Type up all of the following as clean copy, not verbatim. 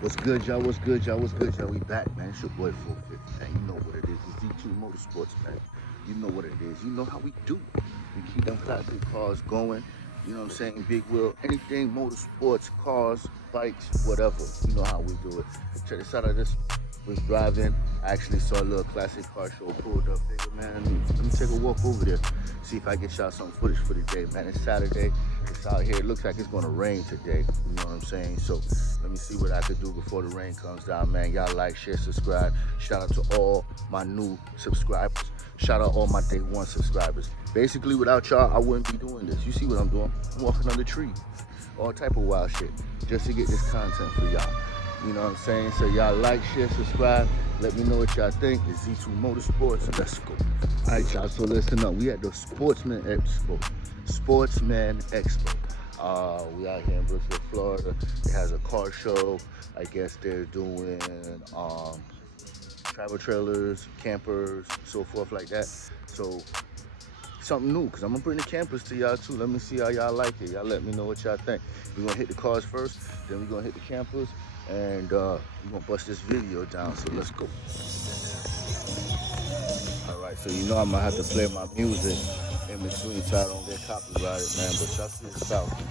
What's good, y'all? What's good, y'all? What's good, y'all? We back, man. It's your boy 450, man. You know what it is. It's Z2 Motorsports, man. You know what it is. You know how we do. We keep them classic cars going. You know what I'm saying? Big wheel, anything, motorsports, cars, bikes, whatever. You know how we do it. Check this out. I just was driving. I actually saw a little classic car show pulled up. Figure, man, let me take a walk over there. See if I can shot some footage for the day, man. It's Saturday. It's out here. It looks like it's going to rain today. You know what I'm saying? So let me see what I could do before the rain comes down, man. Y'all like, share, subscribe. Shout out to all my new subscribers. Shout out all my day one subscribers. Basically, without y'all, I wouldn't be doing this. You see what I'm doing? I'm walking on the tree. All type of wild shit. Just to get this content for y'all. You know what I'm saying? So y'all like, share, subscribe. Let me know what y'all think. It's Z2 Motorsports. Let's go. All right, y'all. So listen up. We at the Sportsman Expo. Sportsman Expo. We out here in Brooksville, Florida. It has a car show. I guess they're doing travel trailers, campers, so forth like that. So something new, because I'm gonna bring the campers to y'all too. Let me see how y'all like it. Y'all let me know what y'all think. We're gonna hit the cars first, then we're gonna hit the campers, and we're gonna bust this video down. So let's go. All right, so you know I'm gonna have to play my music in between so I don't get copyrighted, man. But y'all see the South.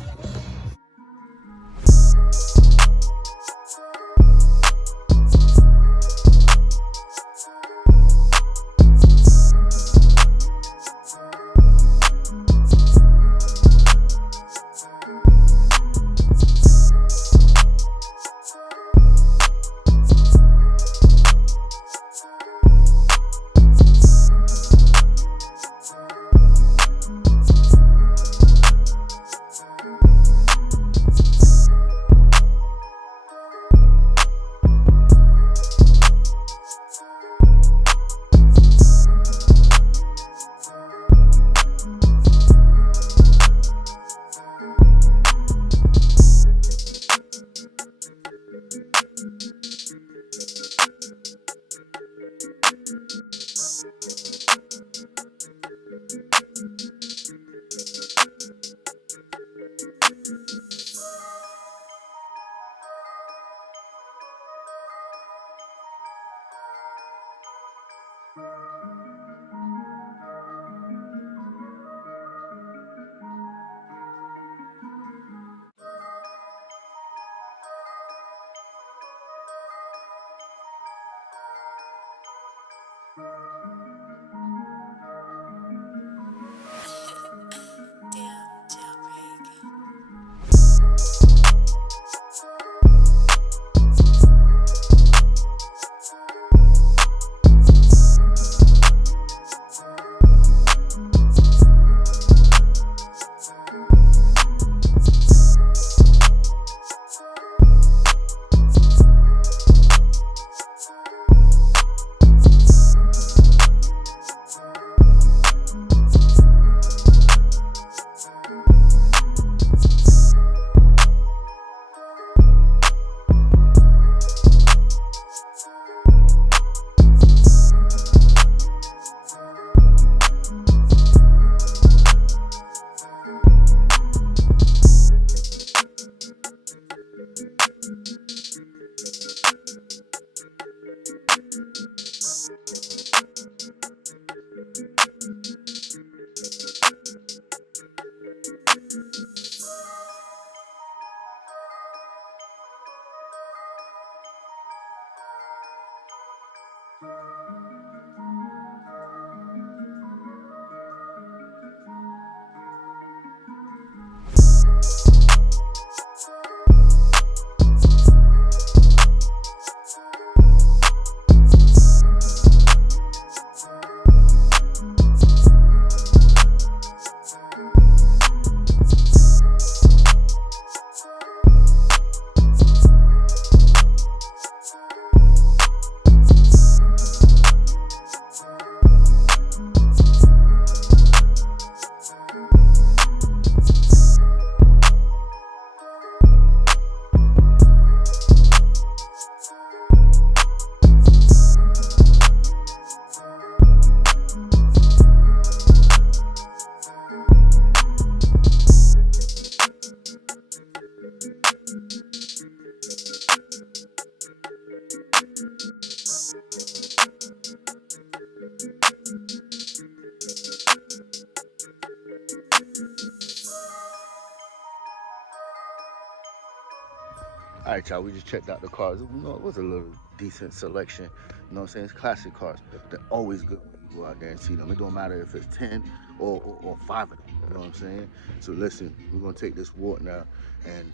All right, y'all, we just checked out the cars. You know, it was a little decent selection. You know what I'm saying? It's classic cars. They're always good when you go out there and see them. It don't matter if it's 10 or 5 of them. You know what I'm saying? So listen, we're going to take this walk now, and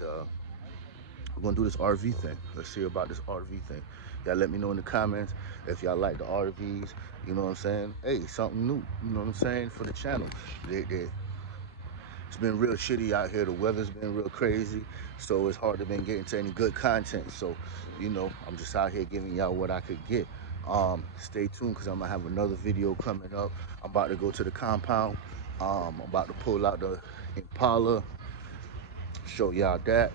we're going to do this RV thing. Let's see about this RV thing. Y'all let me know in the comments if y'all like the RVs. You know what I'm saying? Hey, something new. You know what I'm saying? For the channel. It's been real shitty out here. The weather's been real crazy, so it's hard to been getting to any good content. So, you know, I'm just out here giving y'all what I could get. Stay tuned because I'm gonna have another video coming up. I'm about to go to the compound. I'm about to pull out the Impala, show y'all that,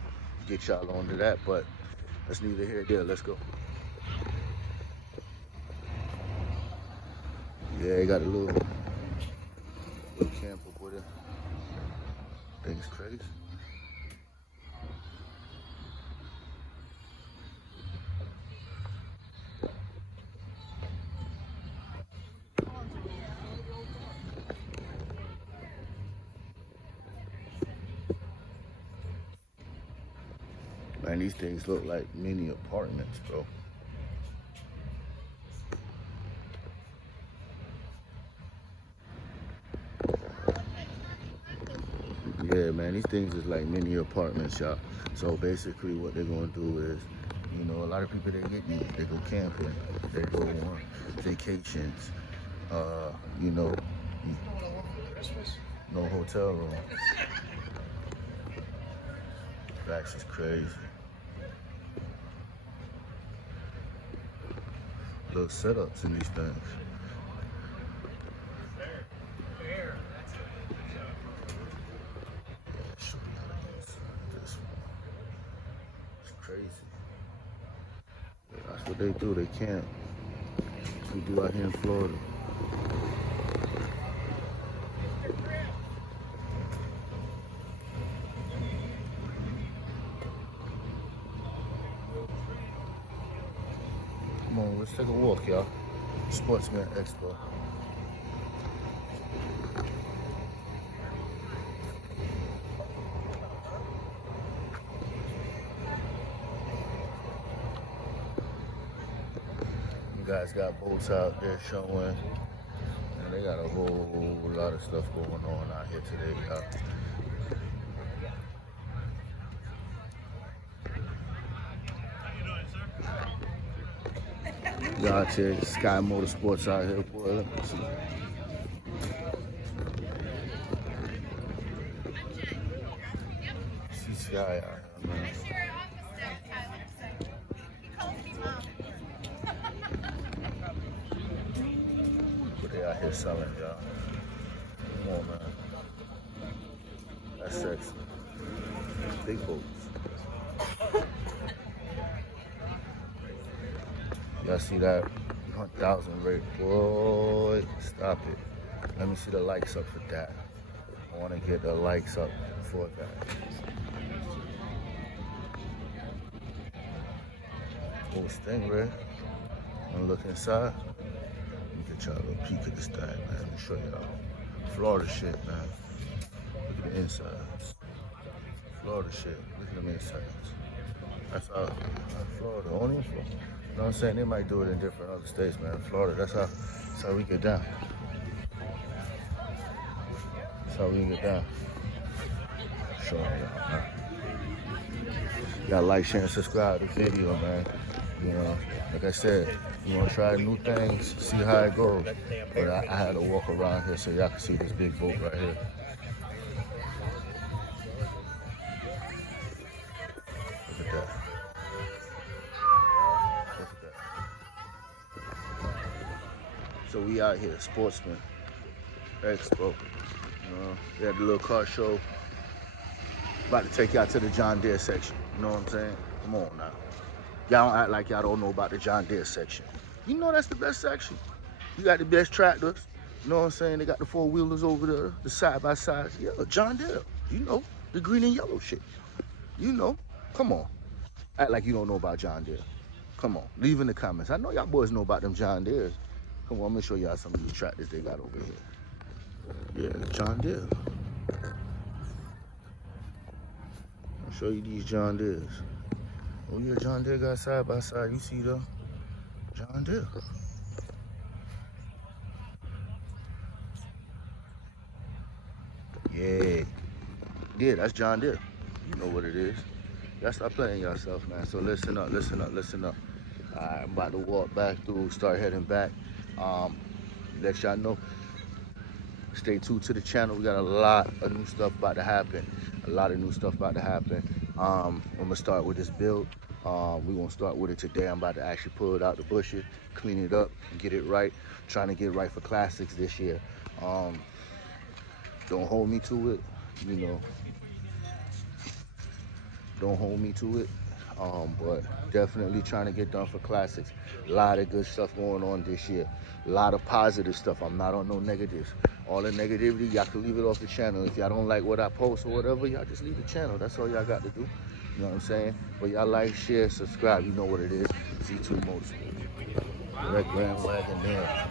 get y'all onto that. But that's neither here nor there. Let's go. Yeah, I got a little camper with it. Thing's crazy. Man, these things look like mini apartments, bro. Yeah, man, these things is like mini apartments, y'all. So basically what they're gonna do is, you know, a lot of people, they go camping, they go on vacations, you know, no hotel room. That's just crazy. Little setups in these things. It's crazy. That's what they do, they camp. That's what we do out here in Florida. Come on, let's take a walk, y'all. Sportsman Expo. You guys got boats out there showing. And they got a whole lot of stuff going on out here today, y'all. Y'all out here, Sky Motorsports out here, boy. Let me see. See Sky out here, man. What they out here selling, y'all? Come on, man. That's sexy. Big boats. Y'all see that 1,000 rate? Boy, stop it. Let me see the likes up for that. I want to get the likes up for that. Oh, Stingray. Wanna look inside? Let me get y'all a little peek at this thing, man. Let me show y'all. Florida shit, man. Look at the insides. Florida shit. Look at them insides. That's Florida. Only in Florida. You know what I'm saying? They might do it in different other states, man. Florida, that's how we get down. That's how we get down. Show y'all, man. Y'all like, share, and subscribe to the video, man. You know, like I said, you want to try new things, see how it goes. But I had to walk around here so y'all can see this big boat right here. Look at that. Look at that. So we out here, Sportsman Expo. You know, we had the little car show. About to take y'all to the John Deere section. You know what I'm saying? Come on now. Y'all don't act like y'all don't know about the John Deere section. You know that's the best section. You got the best tractors. You know what I'm saying? They got the four-wheelers over there, the side-by-sides. Yeah, John Deere. You know, the green and yellow shit. You know. Come on. Act like you don't know about John Deere. Come on. Leave in the comments. I know y'all boys know about them John Deeres. Come on, I'm going to show y'all some of these tractors they got over here. Yeah, John Deere. I'll show you these John Deeres. Oh yeah, John Deere got side by side. You see them? John Deere. Yeah. Yeah, that's John Deere. You know what it is. Y'all stop playing yourself, man. So listen up, listen up, listen up. All right, I'm about to walk back through, start heading back. Let y'all know. Stay tuned to the channel. We got a lot of new stuff about to happen. A lot of new stuff about to happen. I'm gonna start with this build. We're gonna start with it today. I'm about to actually pull it out the bushes, clean it up, and get it right. Trying to get it right for classics this year. Don't hold me to it, you know. Don't hold me to it. But definitely trying to get done for classics. A lot of good stuff going on this year. A lot of positive stuff. I'm not on no negatives. All the negativity, y'all can leave it off the channel. If y'all don't like what I post or whatever, y'all just leave the channel. That's all y'all got to do. You know what I'm saying? But y'all like, share, subscribe. You know what it is. Z2 Motorsports. That Grand Wagon there.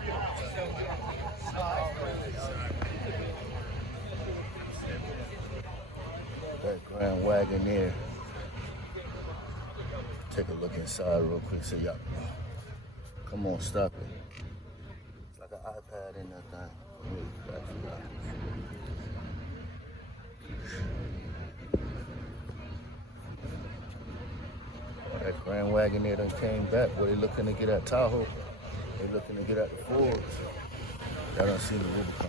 That Grand Wagon there. Take a look inside real quick so y'all. Come on, stop it. It's like an iPad in that thing. That Grand Wagon there done came back. Where they looking to get at Tahoe. They looking to get at the Fords. Y'all done seen the Rubicon.